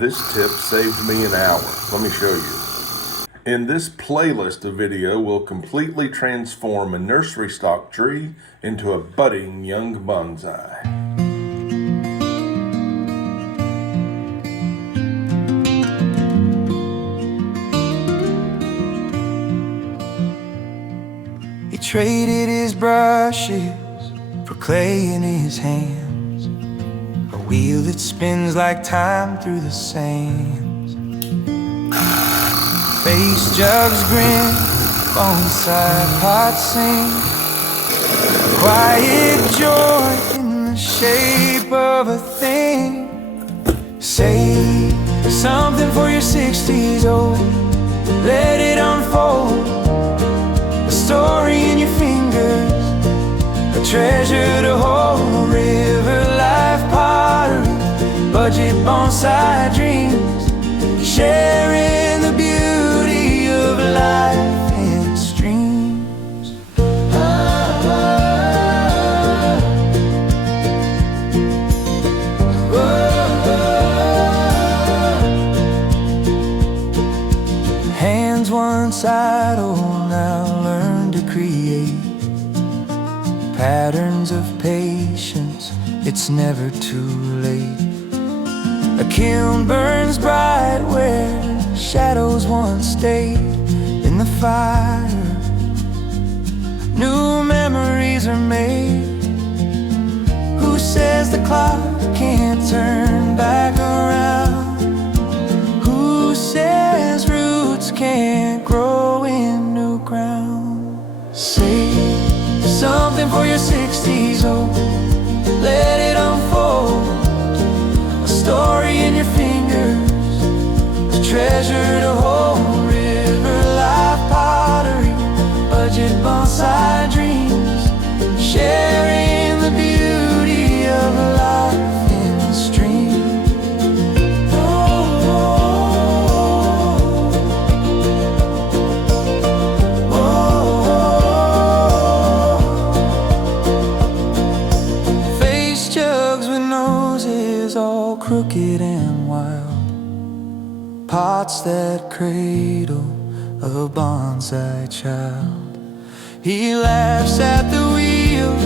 This tip saved me an hour. Let me show you. In this playlist of video, we'll completely transform a nursery stock tree into a budding young bonsai. He traded his brushes for clay in his hands, a wheel that spins like time through the sands. Face jugs grin, bonsai pots sing, quiet joy in the shape of a thing. Say something for your 60s old, let it unfold. A story in your fingers, a treasure to hold. River life pottery, budget bonsai dreams, sharing the beauty of life and streams. Hands once idle now learn to create patterns of patience, it's never too late. A kiln burns bright where shadows once stayed in the fire. New memories are made. Who says the clock can't turn back around? Who says roots can't grow in new ground? Say something for your 60s old, let it unfold. A story in your fingers, a treasure to hold. River life pottery, budget bonsai dreams, sharing the beauty of life in the stream. Face jugs with noses all crooked and wild, pots that cradle a bonsai child. He laughs at the wheel,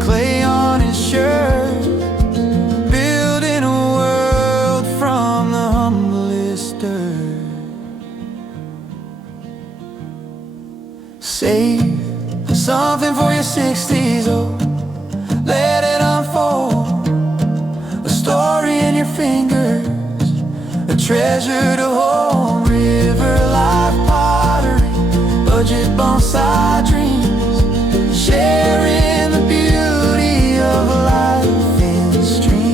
clay on his shirt, building a world from the humblest dirt. Save something for your 60s old, let it unfold. A story in your fingers, a treasure to hold. River life pottery, budget bonsai dreams, sharing the beauty of life in streams.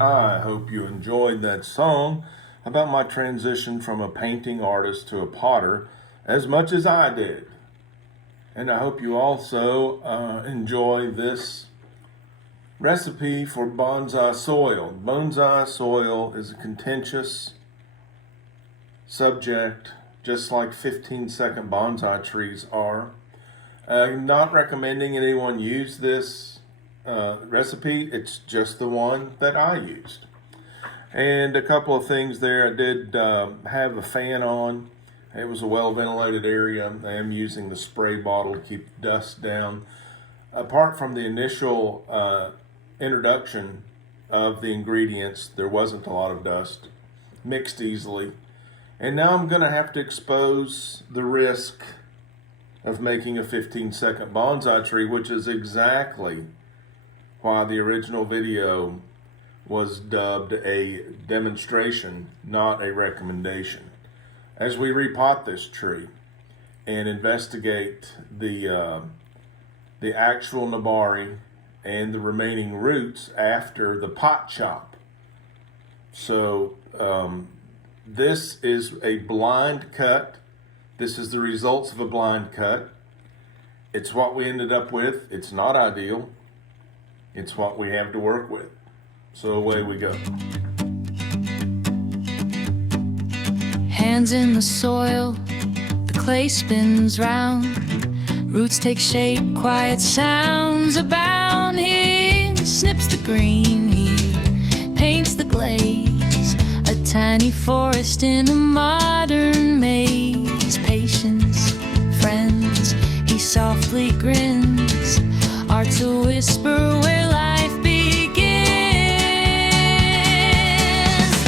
I hope you enjoyed that song about my transition from a painting artist to a potter as much as I did. And I hope you also enjoy this recipe for bonsai soil. Bonsai soil is a contentious subject, just like 15-second bonsai trees are. I'm not recommending anyone use this recipe. It's just the one that I used. And a couple of things there. I did have a fan on. It was a well-ventilated area. I am using the spray bottle to keep dust down. Apart from the initial introduction of the ingredients, there wasn't a lot of dust. Mixed easily. And now I'm going to have to expose the risk of making a 15-second bonsai tree, which is exactly why the original video was dubbed a demonstration, not a recommendation. As we repot this tree and investigate the actual nabari and the remaining roots after the pot chop. So this is a blind cut. This is the results of a blind cut. It's what we ended up with. It's not ideal. It's what we have to work with. So away we go. Hands in the soil, the clay spins round. Roots take shape, quiet sounds abound. He snips the green, he paints the glaze. A tiny forest in a modern maze. Patience, friends, he softly grins. Art's a whisper where life begins.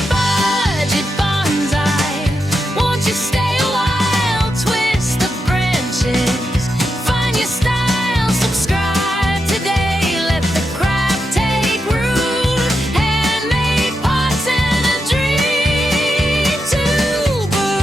Budget bonsai, won't you stay a while? Twist the branches, find your style. Subscribe today, let the craft take root. Handmade pots and a dream to boot.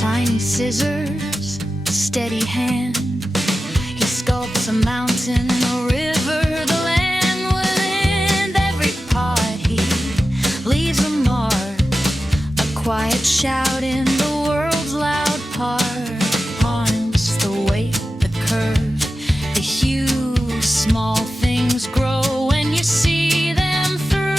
Tiny scissors, steady hand. He sculpts a mountain, a river, the land within every part. He leaves a mark, a quiet shout in the world's loud part. Arms, the weight, the curve, the hue. Small things grow when you see them through.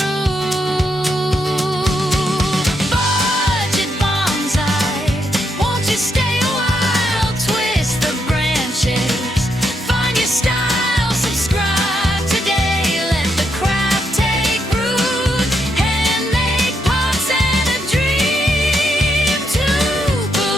Budget bonsai, won't you stay a while? Twist the branches, find your style. Subscribe today, let the craft take root. Handmade pots and a dream to boot.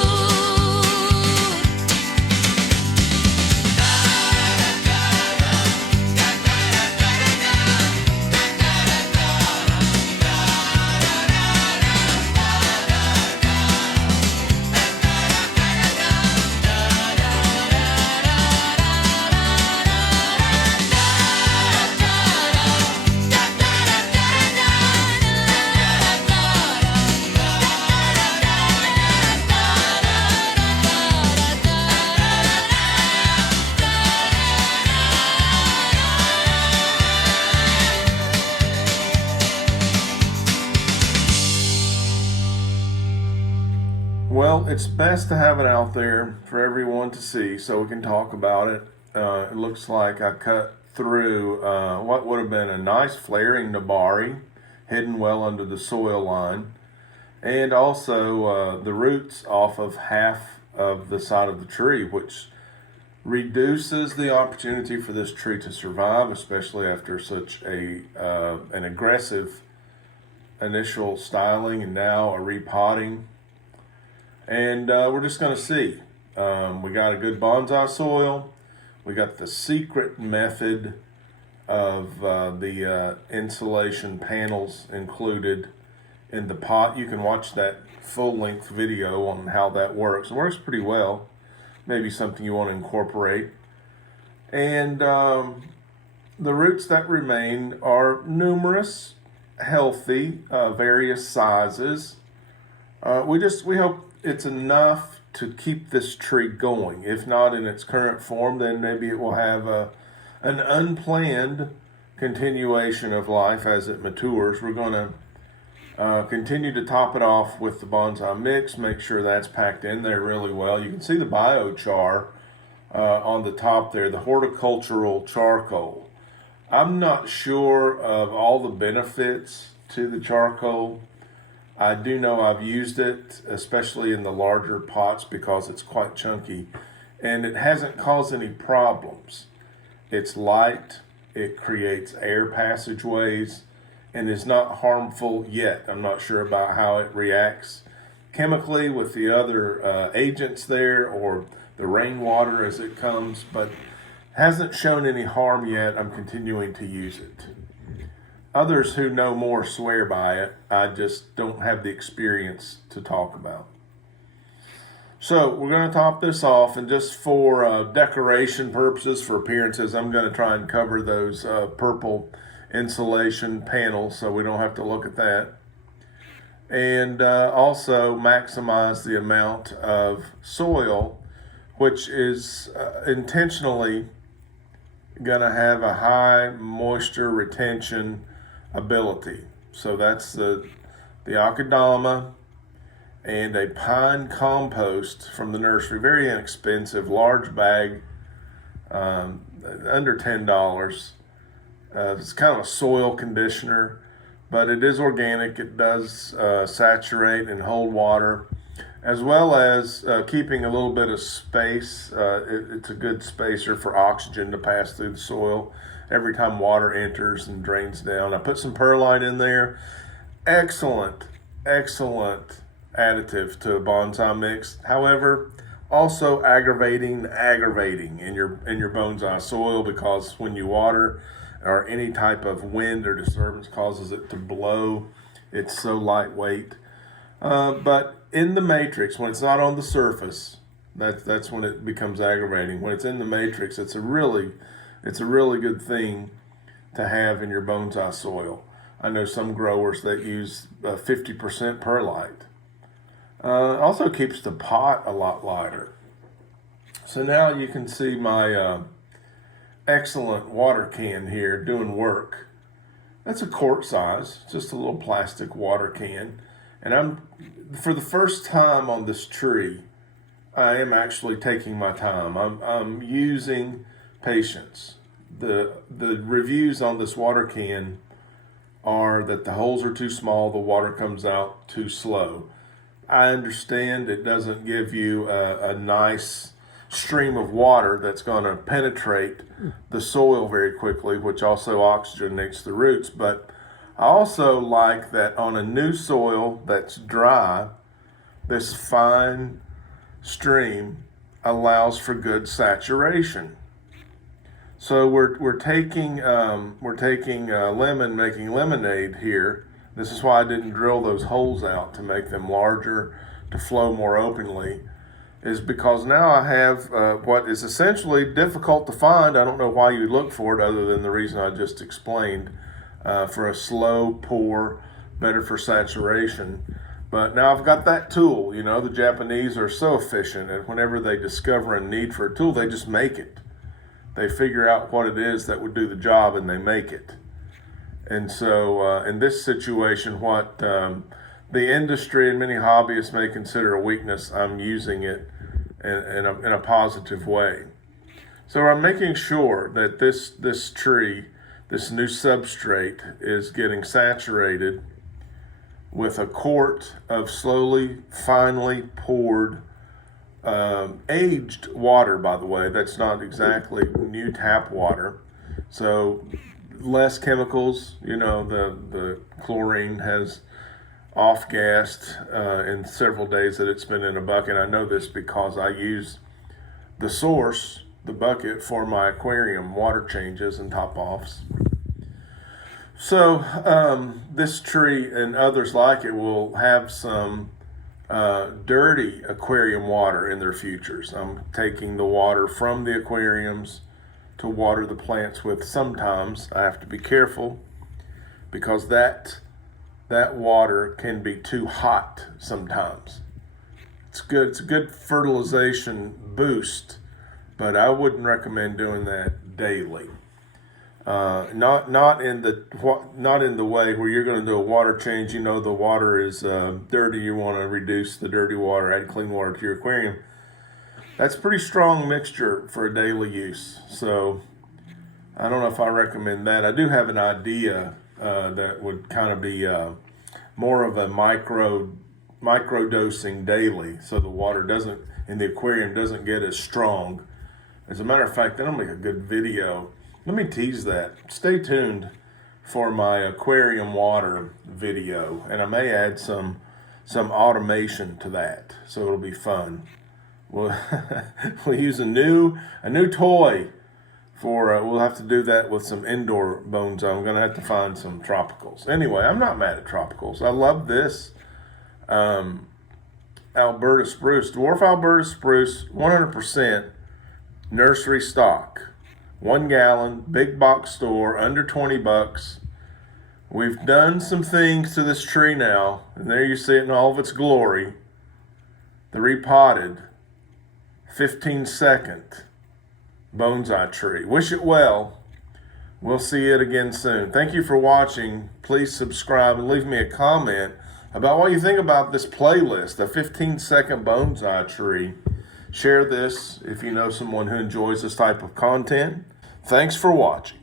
Well, it's best to have it out there for everyone to see so we can talk about it. It looks like I cut through what would have been a nice flaring nabari, hidden well under the soil line, and also the roots off of half of the side of the tree, which reduces the opportunity for this tree to survive, especially after such an aggressive initial styling and now a repotting. And we're just going to see. We got a good bonsai soil. We got the secret method of the insulation panels included in the pot. You can watch that full-length video on how that works. It works pretty well. Maybe something you want to incorporate. And the roots that remain are numerous, healthy, various sizes. We hope it's enough to keep this tree going. If not in its current form, then maybe it will have an unplanned continuation of life as it matures. We're going to continue to top it off with the bonsai mix, make sure that's packed in there really well. You can see the biochar on the top there, the horticultural charcoal. I'm not sure of all the benefits to the charcoal. I do know I've used it, especially in the larger pots, because it's quite chunky, and it hasn't caused any problems. It's light, it creates air passageways, and is not harmful yet. I'm not sure about how it reacts chemically with the other agents there, or the rainwater as it comes, but hasn't shown any harm yet. I'm continuing to use it. Others who know more swear by it. I just don't have the experience to talk about. So we're going to top this off, and just for decoration purposes, for appearances, I'm going to try and cover those purple insulation panels so we don't have to look at that. and also maximize the amount of soil, which is intentionally going to have a high moisture retention ability. So that's the Akadama and a pine compost from the nursery, very inexpensive, large bag, under $10. It's kind of a soil conditioner, but it is organic. It does saturate and hold water, as well as keeping a little bit of space. It's a good spacer for oxygen to pass through the soil every time water enters and drains down. I put some perlite in there. Excellent additive to a bonsai mix. However, also aggravating in your bonsai soil, because when you water or any type of wind or disturbance causes it to blow. It's so lightweight. But in the matrix, when it's not on the surface, that's when it becomes aggravating. When it's in the matrix, it's a really good thing to have in your bonsai soil. I know some growers that use 50% perlite. Also keeps the pot a lot lighter. So now you can see my excellent water can here doing work. That's a quart size, just a little plastic water can. And for the first time on this tree, I am actually taking my time. I'm using patience. The reviews on this water can are that the holes are too small, the water comes out too slow. I understand it doesn't give you a nice stream of water that's going to penetrate the soil very quickly, which also oxygenates the roots. But I also like that on a new soil that's dry, this fine stream allows for good saturation. So we're taking lemon, making lemonade here. This is why I didn't drill those holes out to make them larger, to flow more openly, is because now I have what is essentially difficult to find. I don't know why you'd look for it other than the reason I just explained, for a slow pour, better for saturation. But now I've got that tool. You know, the Japanese are so efficient, and whenever they discover a need for a tool, they just make it. They figure out what it is that would do the job and they make it. And so in this situation, what the industry and many hobbyists may consider a weakness, I'm using it in a positive way. So I'm making sure that this tree, this new substrate, is getting saturated with a quart of slowly, finely poured, aged water, by the way. That's not exactly new tap water. So less chemicals. You know, the chlorine has off-gassed in several days that it's been in a bucket. I know this because I use the source, the bucket, for my aquarium water changes and top-offs. So this tree and others like it will have some dirty aquarium water in their futures. I'm taking the water from the aquariums to water the plants with. Sometimes I have to be careful because that water can be too hot sometimes. It's a good fertilization boost, but I wouldn't recommend doing that daily. Not in the way where you're going to do a water change. You know, the water is dirty. You want to reduce the dirty water, add clean water to your aquarium. That's a pretty strong mixture for a daily use. So I don't know if I recommend that. I do have an idea that would kind of be more of a micro dosing daily, so the water in the aquarium doesn't get as strong. As a matter of fact, that'll make a good video. Let me tease that. Stay tuned for my aquarium water video, and I may add some automation to that, so it'll be fun. We'll use a new toy for. We'll have to do that with some indoor bonsai. I'm gonna have to find some tropicals. Anyway, I'm not mad at tropicals. I love this Alberta Spruce, Dwarf Alberta Spruce, 100% nursery stock. 1 gallon, big box store, under $20. We've done some things to this tree now, and there you see it in all of its glory. The repotted 15-second bonsai tree. Wish it well. We'll see it again soon. Thank you for watching. Please subscribe and leave me a comment about what you think about this playlist, the 15-second bonsai tree. Share this if you know someone who enjoys this type of content. Thanks for watching.